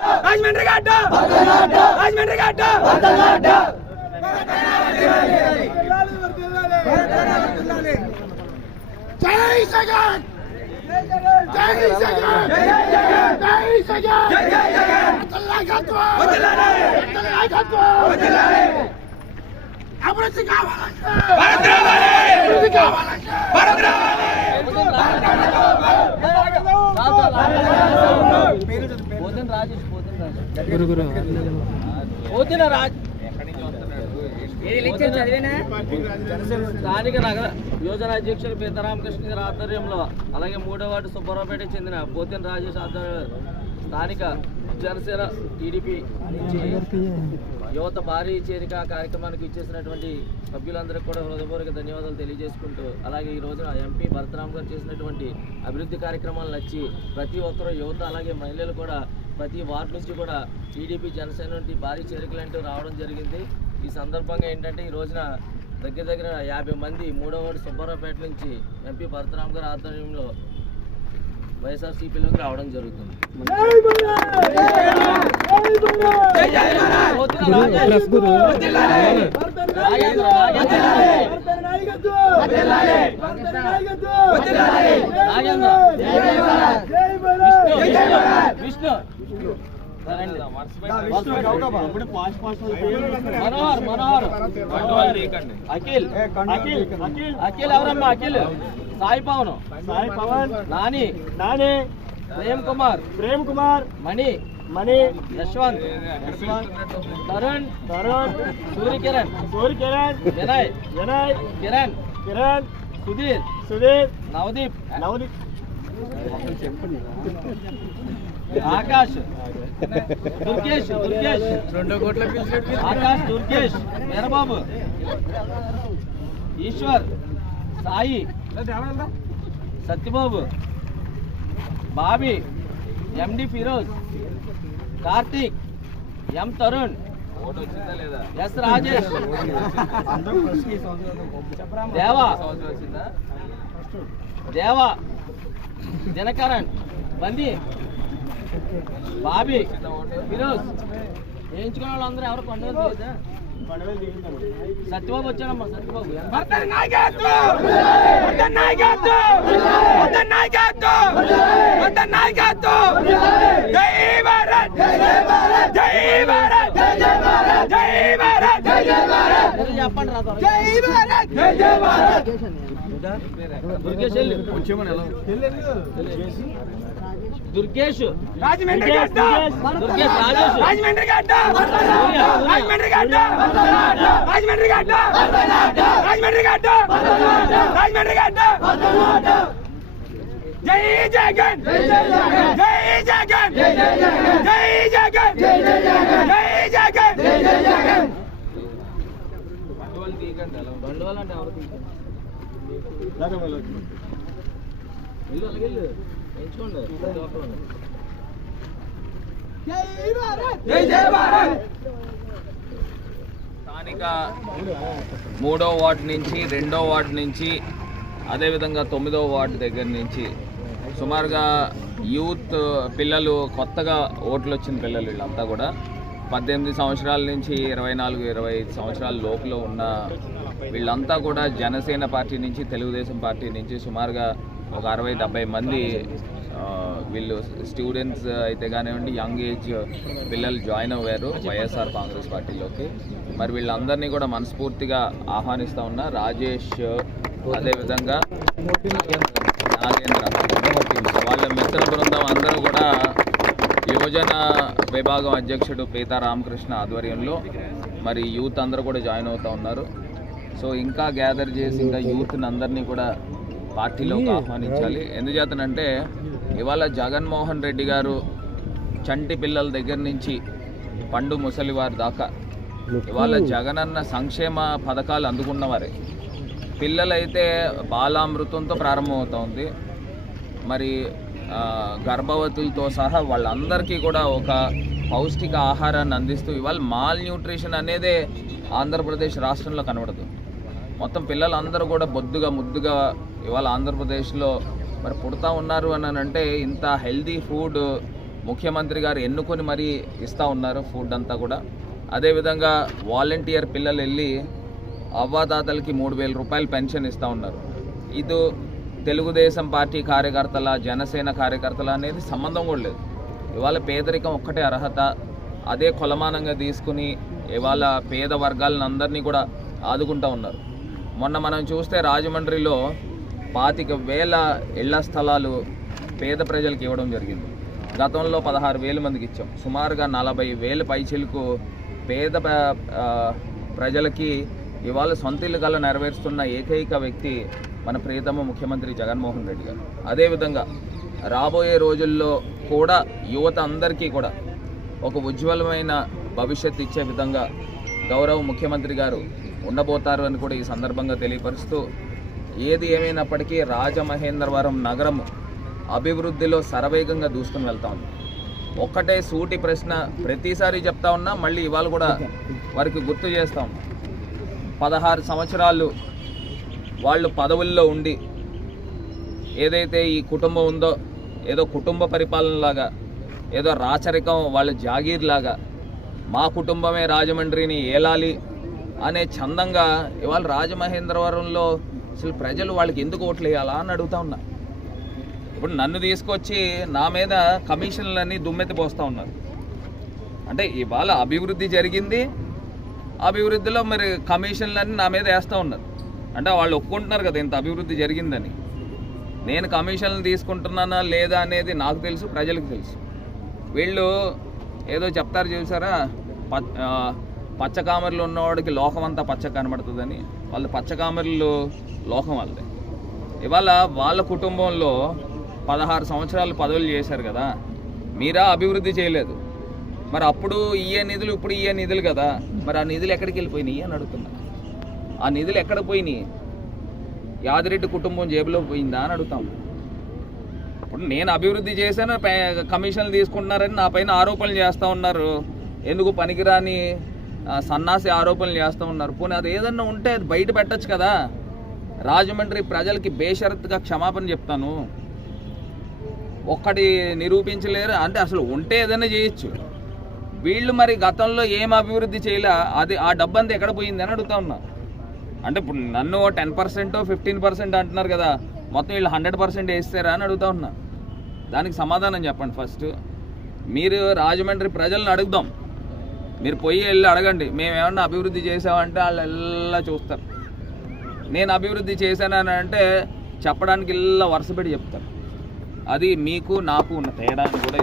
రాజమండ్రి గడ్డ రాజమండ్రి గడ్డ జై జగన్! జై జగన్! జై జగన్! నాయకత్వం నాయకత్వం అభివృద్ధి కావాలంటే! భారత్ రావాలి అభివృద్ధి కావాలంటే! భారత్ రావాలి పోతున్న రాజ్ స్థానిక నగర యోజన అధ్యక్షులు పీతరామకృష్ణ గారి ఆధ్వర్యంలో అలాగే మూడో వార్డు సుబ్బారావుపేట చెందిన పోతిన రాజేష్ ఆధ్వర్యంలో స్థానిక జనసేన టీడీపీ నుంచి యువత భారీ చేరిక కార్యక్రమానికి ఇచ్చేసినటువంటి సభ్యులందరికీ కూడా హృదయపూర్వక ధన్యవాదాలు తెలియజేసుకుంటూ అలాగే ఈ రోజున ఎంపీ భరతరామ్ గారు చేసినటువంటి అభివృద్ధి కార్యక్రమాలు నచ్చి ప్రతి ఒక్కరూ యువత అలాగే మహిళలు కూడా ప్రతి వార్డు నుంచి కూడా టీడీపీ జనసేన నుండి భారీ చేరికలు అంటూ రావడం జరిగింది ఈ సందర్భంగా ఏంటంటే ఈ రోజున దగ్గర దగ్గర యాభై మంది మూడో వార్డు సుబ్బారావుపేట నుంచి ఎంపీ భరతరామ్ గారి ఆధ్వర్యంలో వైఎస్ఆర్సీపీలోకి రావడం జరుగుతుంది రాజేష్. రాజేంద్ర, రాజేంద్ర. విష్ణు మనోహర్ మనోహర్ అఖిల్ అఖిల్ అఖిల్ ఎవరమ్మా అఖిల్ సాయి పవన్ సాయి పవన్ నాని నాని ప్రేమ్ కుమార్ ప్రేమ్ కుమార్ మణి మణి యశ్వంత్ తరుణ్ తరుణ్ సూర్యకిరణ్ సూర్య కిరణ్ వినయ్ వినయ్ కిరణ్ కిరణ్ సుధీర్ సుధీర్ నవదీప్. నవదీప్. ఆకాష్ దుర్గేష్ దుర్గేష్. రెండు కోట్ల Akash Durgesh Veerababu. Eshwar Sai Satyababu. Bobby MD Firoz. Karthik M Tarun S Rajesh. Deva Deva Dinakaran బంది బాబీ ఫిరోజ్. వేయించుకున్న వాళ్ళందరూ ఎవరు కొండలు సత్యబాబు వచ్చాడమ్మా సత్యబాబు. భారత నాయకత్వం! భారత నాయకత్వం! భారత నాయకత్వం! భారత నాయకత్వం! జై భారత్! జై భారత్! జై భారత్! జై భారత్! జై భారత్ జై భారత్ మీరు చెప్పండి రా త్వరగా. జై భారత్! జై జై భారత్! దుర్గేష్ వెళ్ళు. రాజమండ్రి గడ్డ దుర్గేష్. రాజమండ్రి రాజమండ్రి రాజమండ్రి రాజమండ్రి రాజమండ్రి జై జగన్ జై జగన్! జై జగన్! జై జగన్! జై జగన్! బండవాళ్ళు అంటే ఎవరు తీసుకుంటారు? వెళ్ళు వెళ్ళు. స్థానిక మూడో వార్డు నుంచి రెండో వార్డు నుంచి అదేవిధంగా తొమ్మిదో వార్డు దగ్గర నుంచి. సుమారుగా యూత్ పిల్లలు కొత్తగా ఓట్లు వచ్చిన పిల్లలు వీళ్ళంతా కూడా పద్దెనిమిది సంవత్సరాల నుంచి ఇరవై నాలుగు ఇరవై ఐదు సంవత్సరాల లోపల ఉన్న వీళ్ళంతా కూడా జనసేన పార్టీ నుంచి తెలుగుదేశం పార్టీ నుంచి సుమారుగా ఒక అరవై డెబ్బై మంది వీళ్ళు స్టూడెంట్స్ అయితే కానివ్వండి యంగ్ ఏజ్ పిల్లలు జాయిన్ అయ్యారు వైఎస్ఆర్ కాంగ్రెస్ పార్టీలోకి. మరి వీళ్ళందరినీ కూడా మనస్ఫూర్తిగా ఆహ్వానిస్తూ ఉన్నా. రాజేష్ అదేవిధంగా నాగేంద్ర. వాళ్ళ మిత్ర బృందం అందరూ కూడా యువజన విభాగం అధ్యక్షుడు పీతా రామకృష్ణ ఆధ్వర్యంలో మరి యూత్ అందరూ కూడా జాయిన్ అవుతూ ఉన్నారు. సో ఇంకా గ్యాదర్ చేసి ఇంకా యూత్ని అందరినీ కూడా పార్టీలోకి ఆహ్వానించాలి. ఎందుచేతనంటే ఇవాళ జగన్మోహన్ రెడ్డి గారు చంటి పిల్లల దగ్గర నుంచి పండు ముసలి వారి దాకా ఇవాళ జగనన్న సంక్షేమ పథకాలు అందుకున్నవారే పిల్లలైతే బాలామృతంతో ప్రారంభమవుతోంది. మరి గర్భవతులతో సహా వాళ్ళందరికీ కూడా ఒక పౌష్టిక ఆహారాన్ని అందిస్తూ ఇవాళ మాల్ న్యూట్రిషన్ అనేదే ఆంధ్రప్రదేశ్ రాష్ట్రంలో కనబడదు. మొత్తం పిల్లలందరూ కూడా బొద్దుగా ముద్దుగా ఇవాళ ఆంధ్రప్రదేశ్లో మరి పుడతా ఉన్నారు అని అంటే ఇంత హెల్దీ ఫుడ్ ముఖ్యమంత్రి గారు ఎన్నుకొని మరీ ఇస్తూ ఉన్నారు ఫుడ్ అంతా కూడా. అదేవిధంగా వాలంటీర్ పిల్లలు వెళ్ళి అవ్వాదాతలకి మూడు వేల రూపాయలు పెన్షన్ ఇస్తూ ఉన్నారు. ఇది తెలుగుదేశం పార్టీ కార్యకర్తల జనసేన కార్యకర్తల అనేది సంబంధం కూడా లేదు. ఇవాళ పేదరికం ఒక్కటే అర్హత. అదే కొలమానంగా తీసుకుని ఇవాళ పేద వర్గాలను అందరినీ కూడా ఆదుకుంటూ ఉన్నారు. మొన్న మనం చూస్తే రాజమండ్రిలో పాతిక వేల ఇళ్ళ స్థలాలు పేద ప్రజలకు ఇవ్వడం జరిగింది. గతంలో పదహారు వేల మందికి ఇచ్చాం. సుమారుగా నలభై వేల పైచీలకు పేద ప్రజలకి ఇవాళ సొంత ఇల్లు కల నెరవేరుస్తున్న ఏకైక వ్యక్తి మన ప్రియతమ ముఖ్యమంత్రి జగన్మోహన్ రెడ్డి గారు. అదేవిధంగా రాబోయే రోజుల్లో కూడా యువత అందరికీ కూడా ఒక ఉజ్వలమైన భవిష్యత్తు ఇచ్చే విధంగా గౌరవ ముఖ్యమంత్రి గారు ఉండబోతారు అని కూడా ఈ సందర్భంగా తెలియపరుస్తూ ఏది ఏమైనప్పటికీ రాజమహేంద్రవరం నగరం అభివృద్ధిలో శరవేగంగా దూసుకుని వెళ్తా ఉంది. ఒక్కటే సూటి ప్రశ్న ప్రతిసారి చెప్తా ఉన్నా మళ్ళీ ఇవాళ కూడా వారికి గుర్తు చేస్తాం పదహారు సంవత్సరాలు వాళ్ళు పదవుల్లో ఉండి ఏదైతే ఈ కుటుంబం ఉందో ఏదో కుటుంబ పరిపాలనలాగా ఏదో రాచరికం వాళ్ళ జాగీర్లాగా మా కుటుంబమే రాజమండ్రిని ఏలాలి అనే చందంగా ఇవాళ రాజమహేంద్రవరంలో అసలు ప్రజలు వాళ్ళకి ఎందుకు ఓట్లు వేయాలా అని అడుగుతా ఉన్నా. ఇప్పుడు నన్ను తీసుకొచ్చి నా మీద కమిషన్లన్నీ దుమ్మెత్తి పోస్తూ ఉన్నారు. అంటే ఇవాళ అభివృద్ధి జరిగింది అభివృద్ధిలో మరి కమిషన్లన్నీ నా మీద వేస్తూ ఉన్నారు. అంటే వాళ్ళు ఒప్పుకుంటున్నారు కదా ఇంత అభివృద్ధి జరిగిందని. నేను కమిషన్లు తీసుకుంటున్నానా లేదా అనేది నాకు తెలుసు ప్రజలకు తెలుసు. వీళ్ళు ఏదో చెప్తారు చూసారా? ప- పచ్చకామర్లు ఉన్నవాడికి లోకం అంతా పచ్చ కనబడుతుందని వాళ్ళు పచ్చకామర్లు లోకం వాళ్ళది. ఇవాళ వాళ్ళ కుటుంబంలో పదహారు సంవత్సరాలు పదవులు చేశారు కదా మీరా అభివృద్ధి చేయలేదు. మరి అప్పుడు ఇయ్యే నిధులు ఇప్పుడు ఇయ్యే నిధులు కదా మరి ఆ నిధులు ఎక్కడికి వెళ్ళిపోయినాయి అని అడుగుతున్నా. ఆ నిధులు ఎక్కడ పోయినాయి? యాదిరెడ్డి కుటుంబం జేబులో పోయిందా అని అడుగుతాం. ఇప్పుడు నేను అభివృద్ధి చేశాను కమిషన్లు తీసుకుంటున్నారని నా పైన ఆరోపణలు చేస్తూ ఉన్నారు. ఎందుకు పనికిరాని సన్నాసి ఆరోపణలు చేస్తూ ఉన్నారు. పోనీ అది ఏదన్నా ఉంటే అది బయట పెట్టచ్చు కదా. రాజమండ్రి ప్రజలకి బేషరత్గా క్షమాపణ చెప్తాను. ఒక్కటి నిరూపించలేరు. అంటే అసలు ఉంటే ఏదైనా చేయొచ్చు. వీళ్ళు మరి గతంలో ఏం అభివృద్ధి చేయలే అది ఆ డబ్బంతా ఎక్కడ పోయింది అని అడుగుతా ఉన్నా. అంటే ఇప్పుడు నన్ను టెన్ పర్సెంట్ ఫిఫ్టీన్ పర్సెంట్ అంటున్నారు కదా మొత్తం వీళ్ళు హండ్రెడ్ పర్సెంట్ వేస్తారా అని అడుగుతా ఉన్నా. దానికి సమాధానం చెప్పండి ఫస్ట్. మీరు రాజమండ్రి ప్రజలను అడుగుదాం. మీరు పోయి వెళ్ళి అడగండి. మేము ఏమన్నా అభివృద్ధి చేసామంటే వాళ్ళు ఎలా చూస్తారు. నేను అభివృద్ధి చేశానని అంటే చెప్పడానికి ఇలా వరుసపెట్టి చెప్తారు. అది మీకు నాకు ఉన్న తేడా అని కూడా